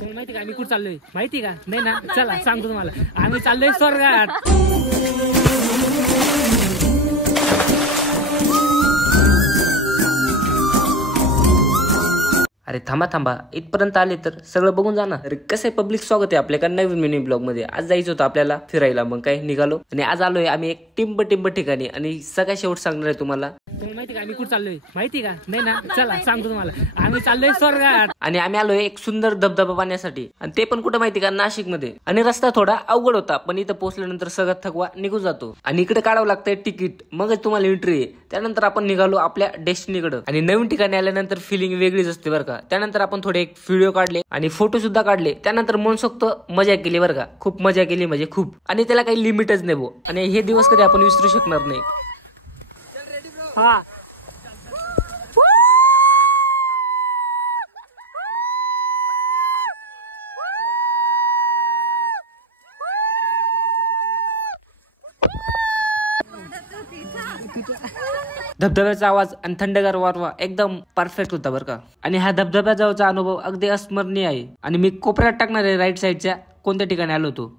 तुम्हाला माहिती का आम्ही कुठे चाललोय माहिती का? नाही ना, चला सांगतो तुम्हाला. आम्ही चाललोय स्वर्गात. अरे थांबा थांबा, इथपर्यंत आले तर सगळं बघून जा ना. अरे कसं आहे, पब्लिक स्वागत आहे आपल्या का नवीन मिनी ब्लॉग मध्ये. आज जायचं होतं आपल्याला फिरायला, मग काय निघालो आणि आज आलोय आम्ही एक टिंब ठिकाणी आणि सगळ्या शेवट सांगणार आहे तुम्हाला. तुम्हाला माहिती का आम्ही कुठे चाललोय माहिती का? नाही ना, चला सांगतो तुम्हाला. आम्ही चाललोय स्वर्गात आणि आम्ही आलोय एक सुंदर धबधबा पाहण्यासाठी, आणि ते पण कुठं माहिती का? नाशिक मध्ये. आणि रस्ता थोडा अवघड होता, पण इथं पोहोचल्यानंतर सगळं थकवा निघून जातो. आणि इकडे काढावं लागतंय तिकीट, मगच तुम्हाला एंट्री आहे. त्यानंतर आपण निघालो आपल्या डेस्टिनीकडे. आणि नवीन ठिकाणी आल्यानंतर फिलिंग वेगळीच असते बरं का. त्यानंतर आपण थोडे एक व्हिडिओ काढले आणि फोटो सुद्धा काढले. त्यानंतर मनसोक्त मजा केली बरं का, खूप मजा केली म्हणजे खूप. आणि त्याला काही लिमिटच नाही भाऊ. आणि हे दिवस कधी आपण विसरू शकणार नाही. हा धबधब्याचा आवाज आणि थंडगार वारवा एकदम परफेक्ट होता बरं का. आणि हा धबधब्याजवळचा अनुभव अगदी अस्मरणीय आहे. आणि मी कोपऱ्यात टाकणार आहे राईट साईडच्या कोणत्या ठिकाणी आलो होतो.